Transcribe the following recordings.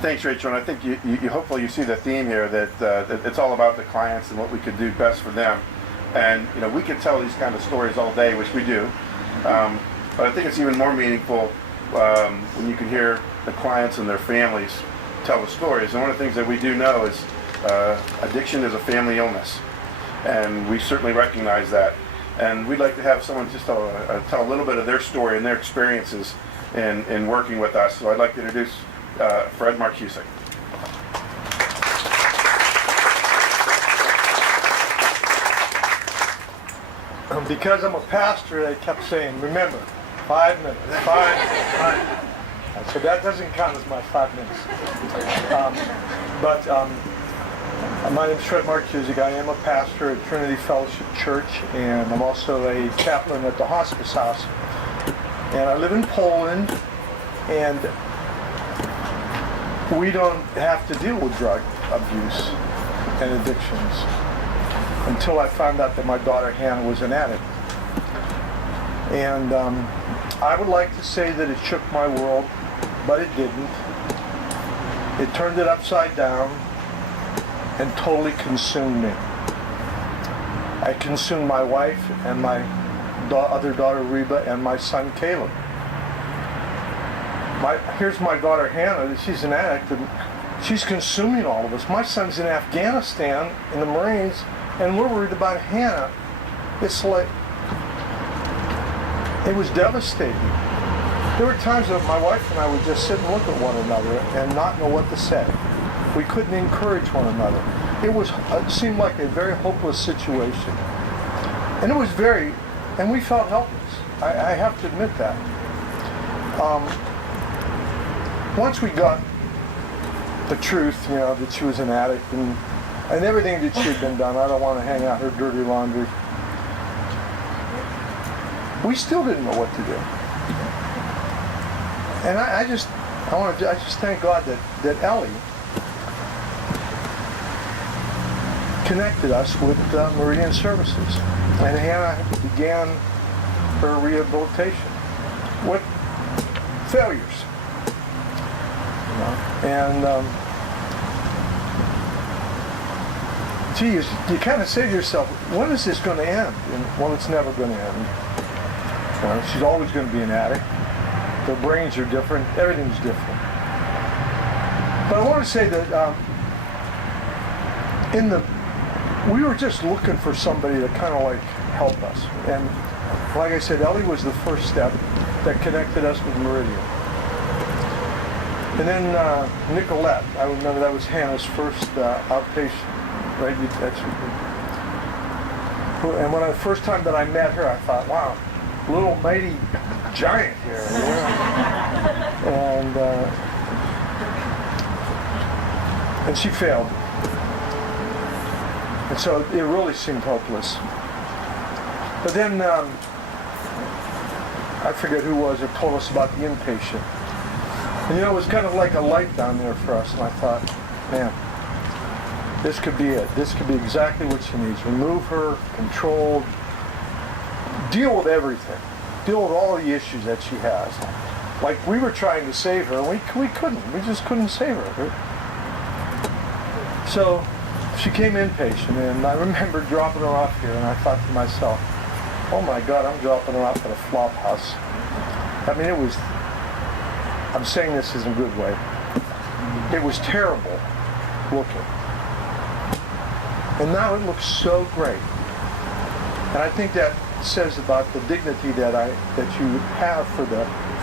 Thanks, Rachel. And I think you hopefully you see the theme here that it's all about the clients and what we could do best for them. And we could tell these kind of stories all day, which we do. But I think it's even more meaningful when you can hear the clients and their families tell the stories. And one of the things that we do know is addiction is a family illness, and we certainly recognize that. And we'd like to have someone just tell a little bit of their story and their experiences in working with us. So I'd like to introduce Fred Marcusik. Because I'm a pastor, they kept saying, remember, 5 minutes, 5 minutes. So that doesn't count as my 5 minutes. My name is Fred Marcusik. I am a pastor at Trinity Fellowship Church, and I'm also a chaplain at the hospice house. And I live in Poland, and we don't have to deal with drug abuse and addictions until I found out that my daughter Hannah was an addict. And I would like to say that it shook my world, but it didn't. It turned it upside down and totally consumed me. I consumed my wife and my other daughter Reba and my son Caleb. Here's my daughter Hannah. She's an addict, and she's consuming all of us. My son's in Afghanistan in the Marines, and we're worried about Hannah. It's like, it was devastating. There were times that my wife and I would just sit and look at one another and not know what to say. We couldn't encourage one another. It seemed like a very hopeless situation. And and we felt helpless. I have to admit that. Once we got the truth, that she was an addict and everything that she had been done, I don't want to hang out her dirty laundry. We still didn't know what to do. And I just thank God that Ellie connected us with Meridian Services, and Hannah began her rehabilitation with failures. And geez, you kind of say to yourself, when is this going to end? And, well, it's never going to end. She's always going to be an addict. Their brains are different. Everything's different. But I want to say that we were just looking for somebody to kind of like help us. And like I said, Ellie was the first step that connected us with Meridian. And then Nicolette, I remember that was Hannah's first outpatient, right? And when the first time that I met her, I thought, wow, little mighty giant here. And she failed. And so it really seemed hopeless. But then, I forget who was it told us about the inpatient. And it was kind of like a light down there for us. And I thought, man, this could be it. This could be exactly what she needs. Remove her, control, deal with everything. Deal with all the issues that she has. Like we were trying to save her, and we couldn't. We just couldn't save her. So she came inpatient, and I remember dropping her off here, and I thought to myself, oh my God, I'm dropping her off at a flop house. I mean, I'm saying this in a good way. It was terrible looking. And now it looks so great. And I think that says about the dignity that you have for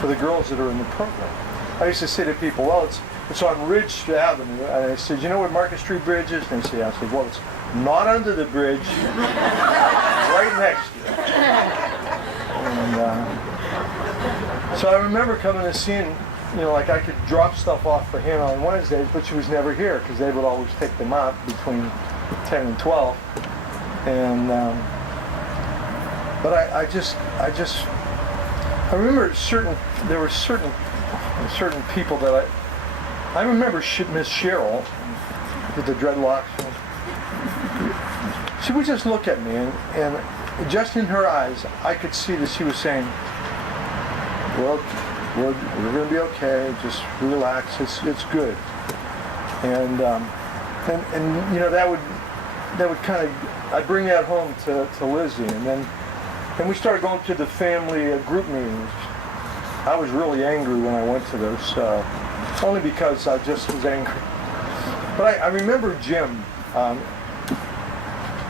the girls that are in the program. I used to say to people, well, it's on Ridge Avenue, and I said, you know where Market Street Bridge is? And they say, I said, well, it's not under the bridge, right next to it. And so I remember coming to seeing, like I could drop stuff off for Hannah on Wednesdays, but she was never here because they would always take them out between 10 and 12. And but I remember there were certain people that I remember Miss Cheryl with the dreadlocks. She would just look at me, and just in her eyes, I could see that she was saying, well, we're going to be okay. Just relax. It's good. And you know, that would kind of, I'd bring that home to Lizzie, and then we started going to the family group meetings. I was really angry when I went to those, only because I just was angry. But I remember Jim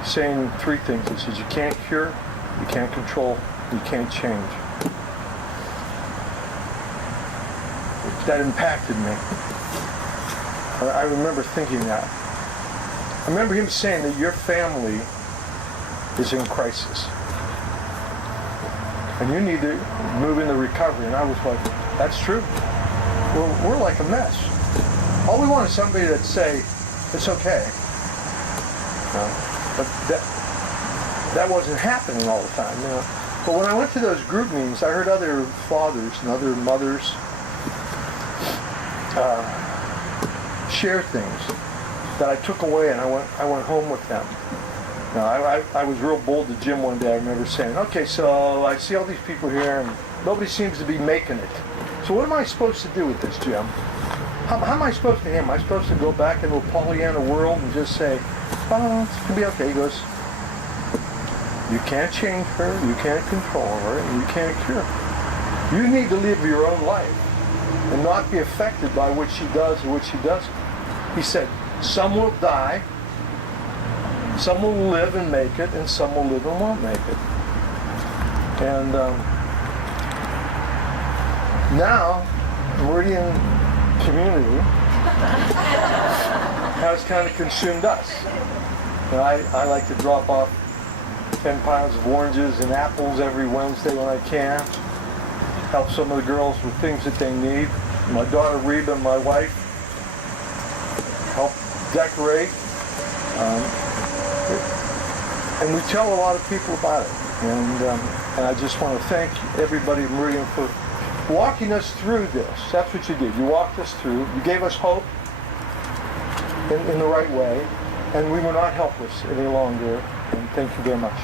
saying three things. He says, you can't cure, you can't control, you can't change. That impacted me. I remember thinking that. I remember him saying that your family is in crisis. And you need to move into recovery. And I was like, that's true. We're like a mess. All we want is somebody that say, it's okay. But that wasn't happening all the time. You know? But when I went to those group meetings, I heard other fathers and other mothers share things that I took away, and I went home with them. You know, I was real bold to Jim one day. I remember saying, okay, so I see all these people here, and nobody seems to be making it. So what am I supposed to do with this, Jim? How am I supposed to handle? Am I supposed to go back into a Pollyanna world and just say, oh, it's going to be okay? He goes, you can't change her, you can't control her, and you can't cure her. You need to live your own life and not be affected by what she does or what she doesn't. He said, some will die, some will live and make it, and some will live and won't make it. And now, Meridian community has kind of consumed us. And I like to drop off 10 pounds of oranges and apples every Wednesday when I can. Help some of the girls with things that they need. My daughter Reba and my wife help decorate. And we tell a lot of people about it. And I just want to thank everybody at Meridian for walking us through this. That's what you did. You walked us through. You gave us hope in the right way. And we were not helpless any longer. And thank you very much.